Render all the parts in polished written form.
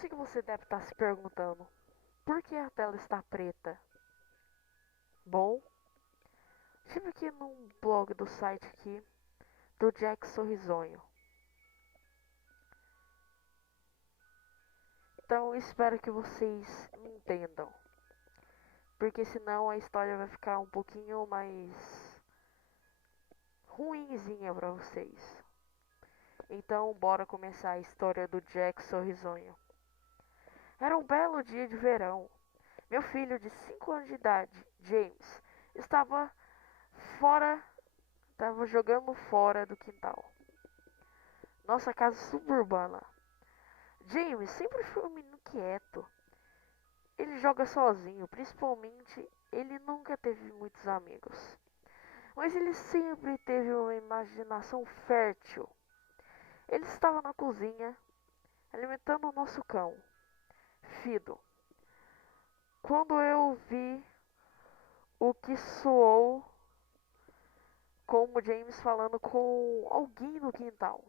sei que você deve estar se perguntando, por que a tela está preta? Bom, estive aqui num blog do site aqui, do Jack Sorrisonho. Então espero que vocês me entendam, porque senão a história vai ficar um pouquinho mais ruinzinha pra vocês. Então bora começar a história do Jack Sorrisonho. Era um belo dia de verão. Meu filho de 5 anos de idade, James, estava fora, estava jogando fora do quintal. Nossa casa suburbana. James sempre foi um menino quieto. Ele joga sozinho, principalmente ele nunca teve muitos amigos. Mas ele sempre teve uma imaginação fértil. Ele estava na cozinha, alimentando o nosso cão, Fido, quando eu vi o que soou como James falando com alguém no quintal.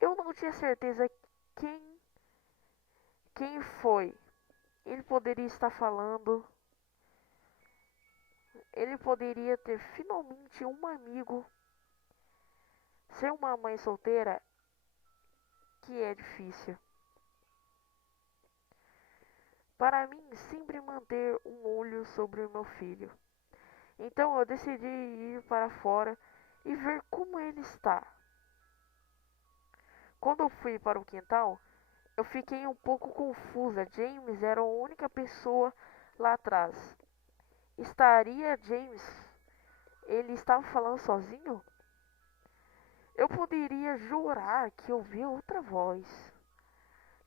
Eu não tinha certeza quem quem foi. Ele poderia estar falando, ele poderia ter finalmente um amigo. Ser uma mãe solteira que é difícil. Para mim, sempre manter um olho sobre o meu filho. Então eu decidi ir para fora e ver como ele está. Quando eu fui para o quintal, eu fiquei um pouco confusa. James era a única pessoa lá atrás. Estaria James? Ele estava falando sozinho? Eu poderia jurar que ouvi outra voz.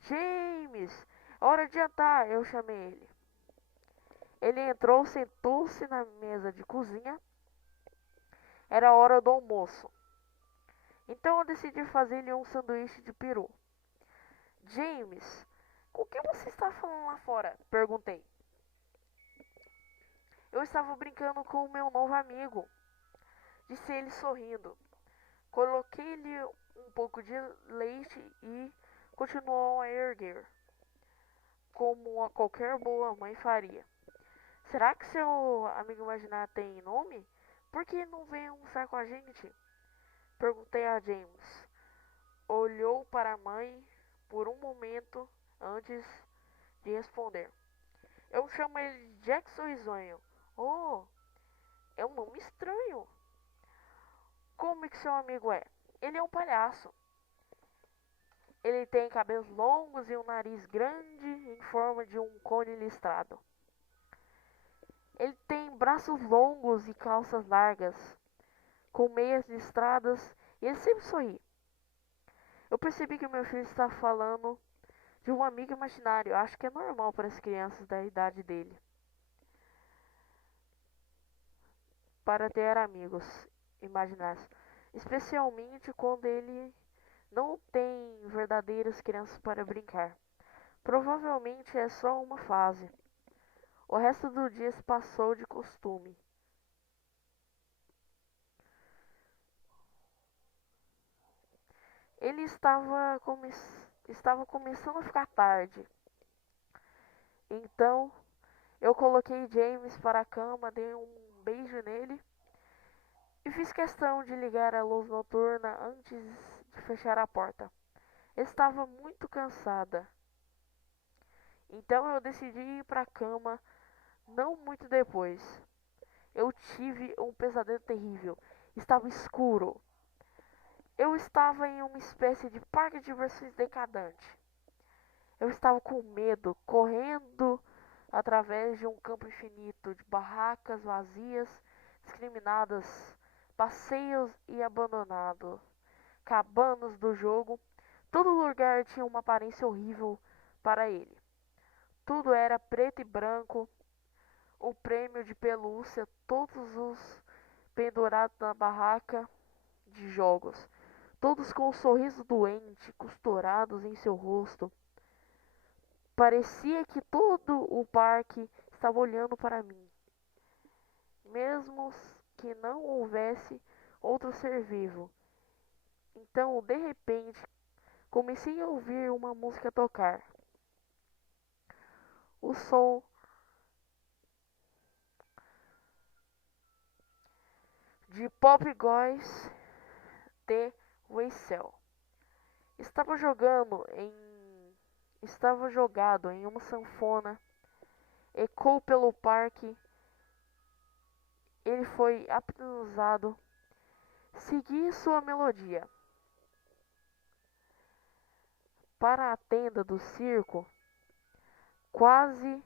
James, hora de jantar, eu chamei ele. Ele entrou, sentou-se na mesa de cozinha. Era hora do almoço. Então eu decidi fazer-lhe um sanduíche de peru. James, com que você está falando lá fora? Perguntei. Eu estava brincando com o meu novo amigo, disse ele sorrindo. Coloquei-lhe um pouco de leite e continuou a erguer, como a qualquer boa mãe faria. Será que seu amigo imaginário tem nome? Por que não vem almoçar com a gente? Perguntei a James. Olhou para a mãe por um momento antes de responder. Eu chamo ele de Jack Sorrisonho. Oh, é um nome estranho. Como é que seu amigo é? Ele é um palhaço. Ele tem cabelos longos e um nariz grande em forma de um cone listrado. Ele tem braços longos e calças largas, com meias listradas, e ele sempre sorri. Eu percebi que o meu filho está falando de um amigo imaginário. Acho que é normal para as crianças da idade dele, para ter amigos imaginários, especialmente quando ele não tem verdadeiras crianças para brincar. Provavelmente é só uma fase. O resto do dia se passou de costume. Ele estava começando a ficar tarde. Então eu coloquei James para a cama, dei um beijo nele e fiz questão de ligar a luz noturna antes de fechar a porta. Estava muito cansada. Então eu decidi ir para a cama não muito depois. Eu tive um pesadelo terrível. Estava escuro. Eu estava em uma espécie de parque de diversões decadente. Eu estava com medo, correndo através de um campo infinito de barracas vazias, discriminadas, passeios e abandonados, cabanas do jogo. Todo lugar tinha uma aparência horrível para ele. Tudo era preto e branco, o prêmio de pelúcia, todos os pendurados na barraca de jogos, todos com um sorriso doente costurados em seu rosto. Parecia que todo o parque estava olhando para mim, mesmo que não houvesse outro ser vivo. Então, de repente, Comecei a ouvir uma música tocar. O som de Pop Goes The Whistle estava jogado em uma sanfona, ecoou pelo parque. Ele foi hipnotizado. Segui sua melodia. Para a tenda do circo, quase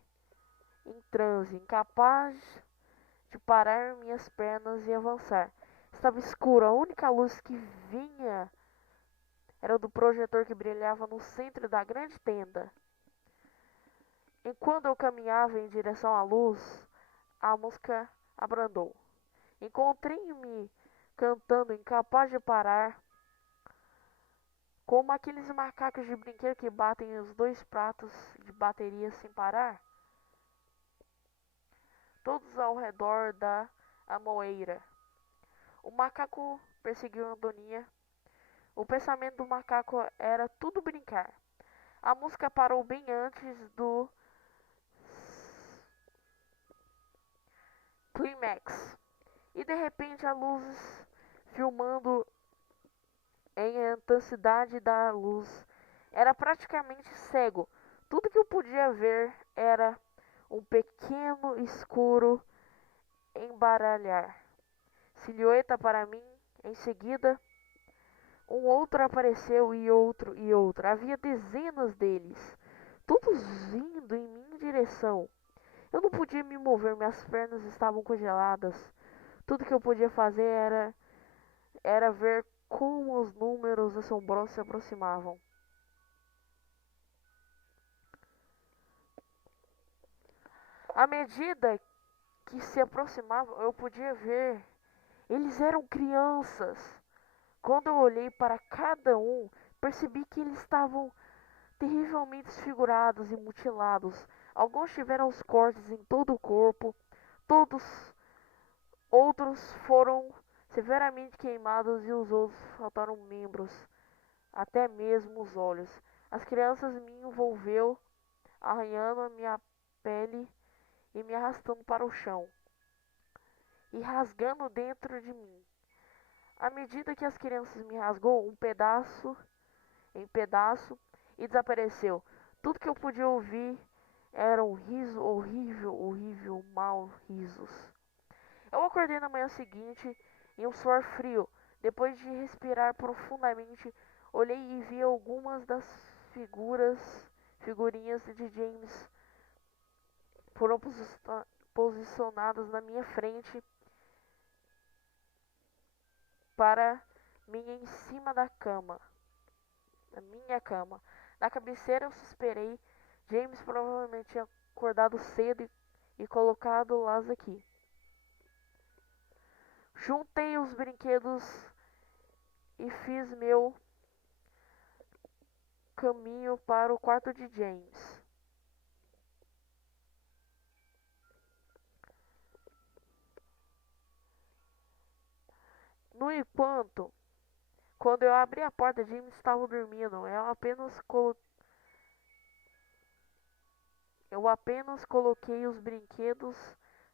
em transe, incapaz de parar minhas pernas e avançar. Estava escuro, a única luz que vinha era do projetor que brilhava no centro da grande tenda. Enquanto eu caminhava em direção à luz, a música abrandou. Encontrei-me cantando, incapaz de parar, como aqueles macacos de brinquedo que batem os dois pratos de bateria sem parar. Todos ao redor da amoeira. O macaco perseguiu Antoninha. O pensamento do macaco era tudo brincar. A música parou bem antes do clímax. E de repente a luz filmando em a intensidade da luz. Era praticamente cego. Tudo que eu podia ver era um pequeno escuro embaralhar. Silhueta para mim, em seguida, um outro apareceu e outro e outro. Havia dezenas deles, todos vindo em minha direção. Eu não podia me mover, minhas pernas estavam congeladas. Tudo que eu podia fazer era ver como os números assombrosos se aproximavam. À medida que se aproximavam, eu podia ver. Eles eram crianças. Quando eu olhei para cada um, percebi que eles estavam terrivelmente desfigurados e mutilados. Alguns tiveram os cortes em todo o corpo, todos outros foram severamente queimados e os outros faltaram membros, até mesmo os olhos. As crianças me envolveu, arranhando a minha pele e me arrastando para o chão e rasgando dentro de mim. À medida que as crianças me rasgou um pedaço em pedaço e desapareceu, tudo que eu podia ouvir era um riso horrível, horrível, mau risos. Eu acordei na manhã seguinte em um suor frio. Depois de respirar profundamente, olhei e vi algumas das figurinhas de James foram posicionadas na minha frente para mim em cima da cama. Na minha cama. Na cabeceira eu suspirei. James provavelmente tinha acordado cedo e colocado las aqui. Juntei os brinquedos e fiz meu caminho para o quarto de James. No entanto, quando eu abri a porta, James estava dormindo. Eu apenas coloquei os brinquedos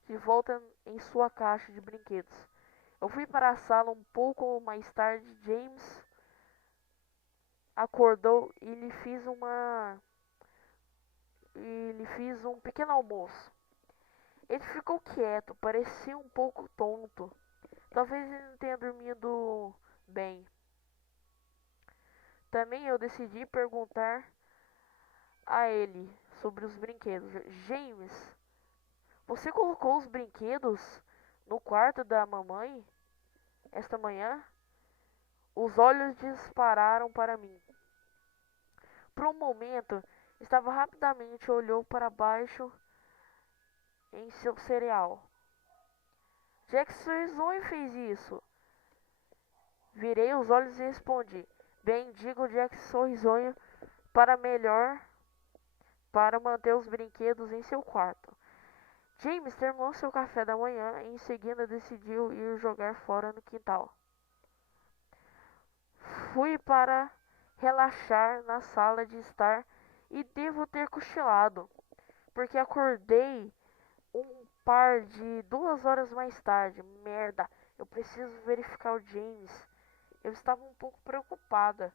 de volta em sua caixa de brinquedos. Eu fui para a sala um pouco mais tarde. James acordou e lhe fiz um pequeno almoço. Ele ficou quieto, parecia um pouco tonto. Talvez ele não tenha dormido bem. Também eu decidi perguntar a ele sobre os brinquedos. James, você colocou os brinquedos no quarto da mamãe esta manhã? Os olhos dispararam para mim. Por um momento, estava rapidamente olhou para baixo em seu cereal. Jack Sorrisonho fez isso. Virei os olhos e respondi. Bem, digo Jack Sorrisonho para manter os brinquedos em seu quarto. James terminou seu café da manhã e em seguida decidiu ir jogar fora no quintal. Fui para relaxar na sala de estar e devo ter cochilado, porque acordei um par de 2 horas mais tarde. Merda, eu preciso verificar o James. Eu estava um pouco preocupada.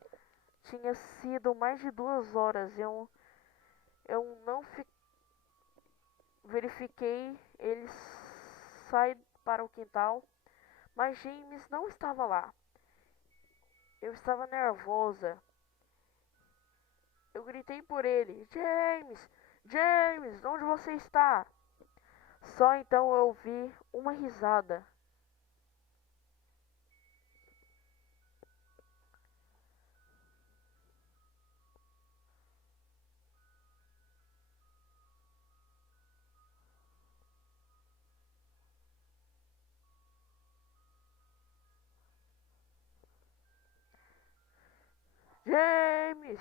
Tinha sido mais de 2 horas. Eu não verifiquei. Ele sai para o quintal, mas James não estava lá. Eu estava nervosa. Eu gritei por ele: James! James, onde você está? Só então eu ouvi uma risada. James!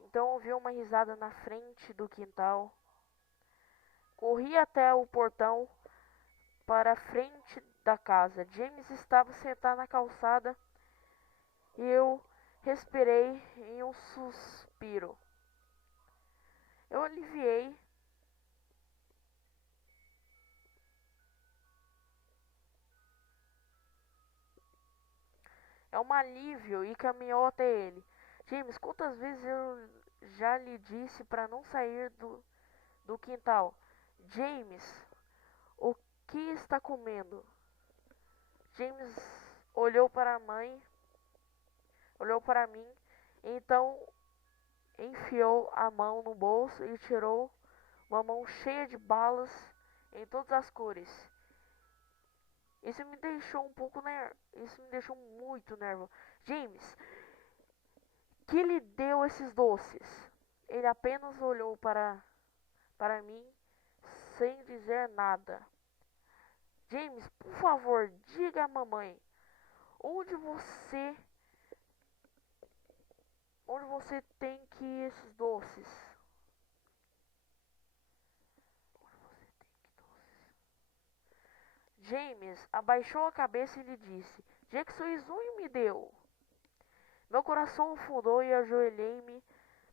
Então ouvi uma risada na frente do quintal. Corri até o portão para a frente da casa. James estava sentado na calçada e eu respirei em um suspiro. Eu aliviei. É um alívio e caminhou até ele. James, quantas vezes eu já lhe disse para não sair do quintal? James, o que está comendo? James olhou para a mãe, olhou para mim, então enfiou a mão no bolso e tirou uma mão cheia de balas em todas as cores. Isso me deixou um pouco isso me deixou muito nervoso. James, que lhe deu esses doces? Ele apenas olhou para mim sem dizer nada. James, por favor, diga à mamãe onde você tem que esses doces. James abaixou a cabeça e lhe disse: Jackson Izumi me deu. Meu coração afundou e ajoelhei-me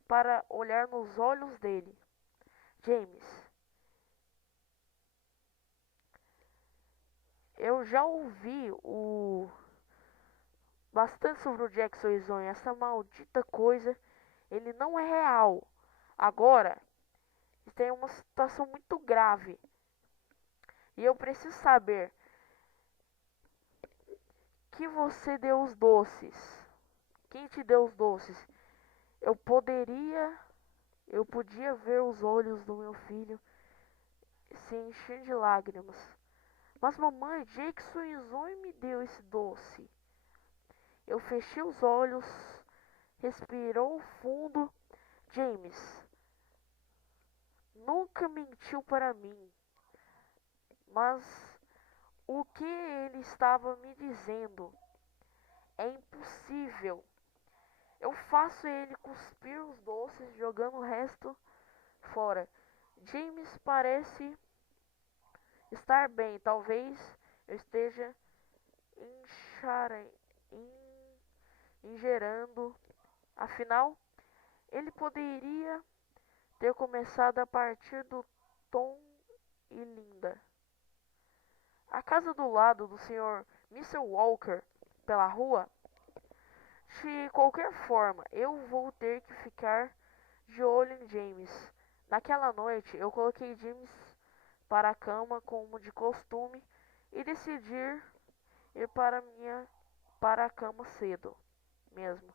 para olhar nos olhos dele. James, eu já ouvi bastante sobre o Jackson Izumi. Essa maldita coisa, ele não é real. Agora, tem uma situação muito grave. E eu preciso saber que você deu os doces. Quem te deu os doces? Eu poderia, eu podia ver os olhos do meu filho se encher de lágrimas. Mas mamãe, Jackson Izumi me deu esse doce. Eu fechei os olhos, respirou fundo. James nunca mentiu para mim, mas o que ele estava me dizendo é impossível. Eu faço ele cuspir os doces, jogando o resto fora. James parece estar bem. Talvez eu esteja ingerando. Afinal, ele poderia ter começado a partir do Tom e Linda. A casa do lado do Sr. Mr. Walker, pela rua. De qualquer forma, eu vou ter que ficar de olho em James. Naquela noite, eu coloquei James para a cama como de costume e decidi ir para a cama cedo mesmo.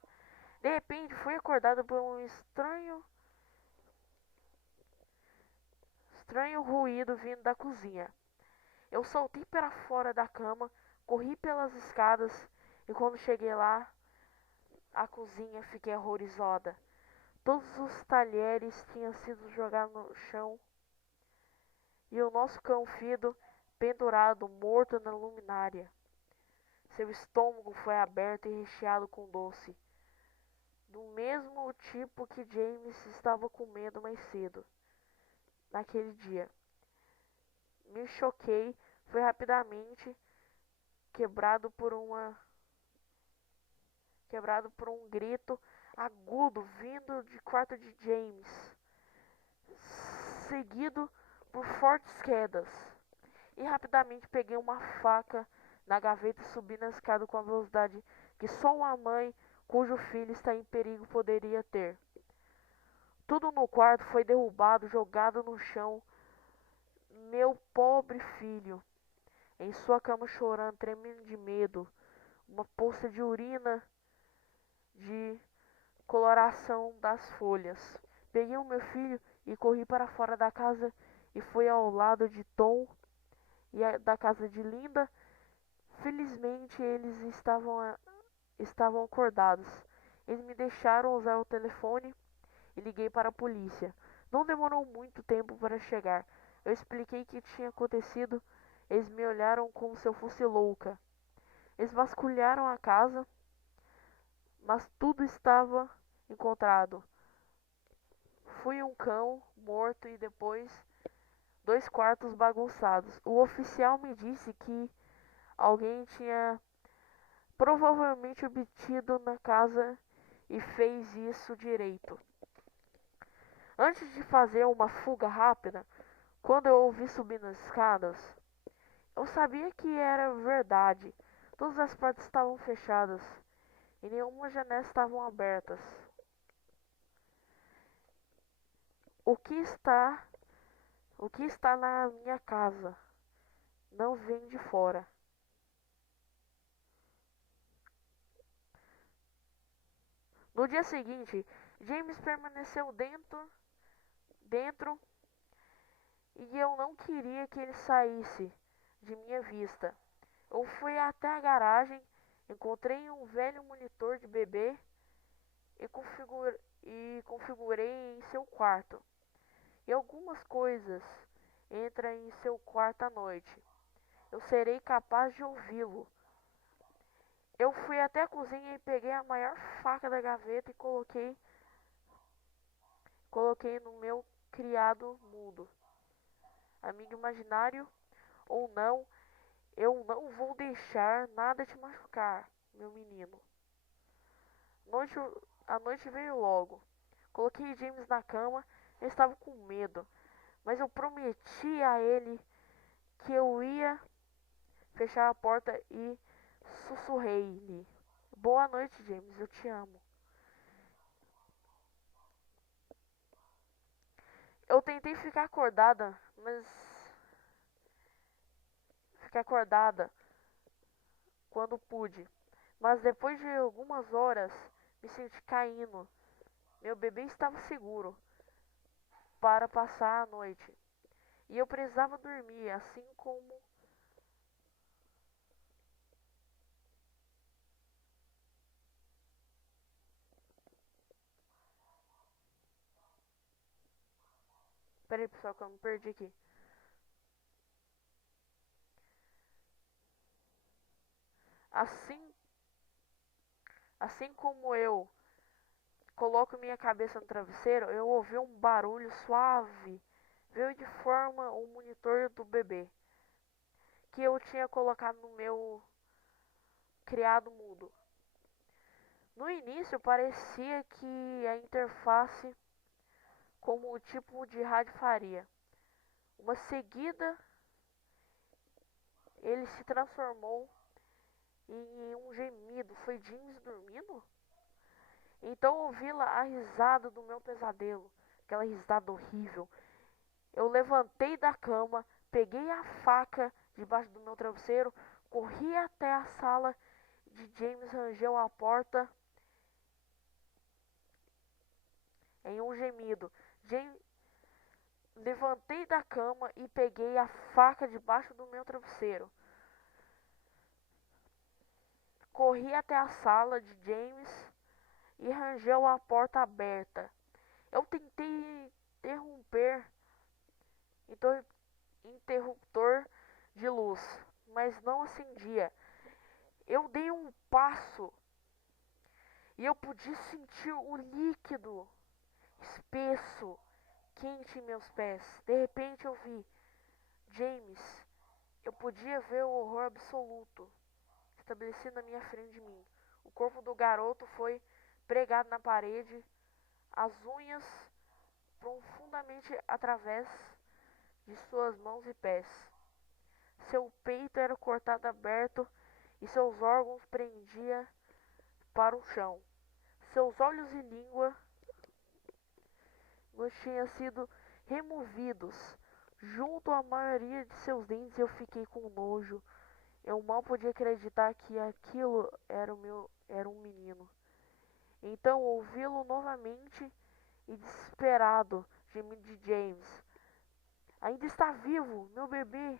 De repente, fui acordado por um estranho ruído vindo da cozinha. Eu saltei para fora da cama, corri pelas escadas e quando cheguei lá, a cozinha, fiquei horrorizada. Todos os talheres tinham sido jogados no chão e o nosso cão Fido pendurado, morto na luminária. Seu estômago foi aberto e recheado com doce, do mesmo tipo que James estava comendo mais cedo. Naquele dia, me choquei, foi rapidamente quebrado por uma quebrado por um grito agudo vindo do quarto de James, seguido por fortes quedas. E rapidamente peguei uma faca na gaveta e subi na escada com a velocidade que só uma mãe cujo filho está em perigo poderia ter. Tudo no quarto foi derrubado, jogado no chão. Meu pobre filho, em sua cama chorando, tremendo de medo, uma poça de urina de coloração das folhas. Peguei o meu filho e corri para fora da casa e fui ao lado de Tom e da casa de Linda. Felizmente eles estavam acordados. Eles me deixaram usar o telefone e liguei para a polícia. Não demorou muito tempo para chegar. Eu expliquei o que tinha acontecido. Eles me olharam como se eu fosse louca. Eles vasculharam a casa, mas tudo estava encontrado. Fui um cão morto e depois 2 quartos bagunçados. O oficial me disse que alguém tinha provavelmente obtido na casa e fez isso direito. Antes de fazer uma fuga rápida, quando eu ouvi subindo as escadas, eu sabia que era verdade. Todas as portas estavam fechadas e nenhuma janela estavam abertas. O que está, o que está na minha casa não vem de fora. No dia seguinte, James permaneceu dentro e eu não queria que ele saísse de minha vista. Eu fui até a garagem, encontrei um velho monitor de bebê e configurei em seu quarto. E algumas coisas entram em seu quarto à noite. Eu serei capaz de ouvi-lo. Eu fui até a cozinha e peguei a maior faca da gaveta e coloquei no meu criado mudo. Amigo imaginário ou não, eu não vou deixar nada te machucar, meu menino. Noite, a noite veio logo. Coloquei James na cama. Eu estava com medo, mas eu prometi a ele que eu ia fechar a porta e sussurrei-lhe: Boa noite, James, eu te amo. Eu tentei ficar acordada quando pude, mas depois de algumas horas me senti caindo. Meu bebê estava seguro para passar a noite e eu precisava dormir, assim como. Peraí, pessoal, que eu me perdi aqui. Assim, assim como eu coloco minha cabeça no travesseiro, eu ouvi um barulho suave. Veio de forma o monitor do bebê, que eu tinha colocado no meu criado mudo. No início parecia que a interface como o tipo de rádio faria. Uma seguida ele se transformou em um gemido. Foi James dormindo? Então ouvi lá a risada do meu pesadelo, aquela risada horrível. Eu levantei da cama, peguei a faca debaixo do meu travesseiro, corri até a sala de James, rangeu a porta em um gemido. James, levantei da cama e peguei a faca debaixo do meu travesseiro. Corri até a sala de James e rangeu a porta aberta. Eu tentei interromper interruptor de luz, mas não acendia. Eu dei um passo e eu podia sentir o líquido espesso, quente em meus pés. De repente eu vi James. Eu podia ver o horror absoluto estabelecido na minha frente de mim. O corpo do garoto foi pregado na parede, as unhas profundamente através de suas mãos e pés. Seu peito era cortado aberto e seus órgãos prendia para o chão. Seus olhos e língua tinham sido removidos. Junto à maioria de seus dentes eu fiquei com nojo. Eu mal podia acreditar que aquilo era um menino. Então ouvi-lo novamente e desesperado gemiu de James. Ainda está vivo, meu bebê,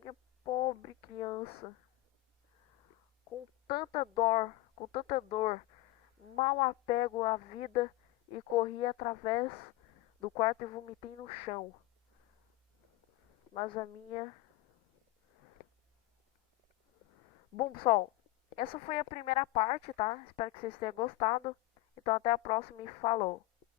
minha pobre criança. Com tanta dor, mal apego à vida e corri através do quarto e vomitei no chão. Mas a minha. Bom, pessoal, essa foi a primeira parte, tá? Espero que vocês tenham gostado. Então, até a próxima e falou!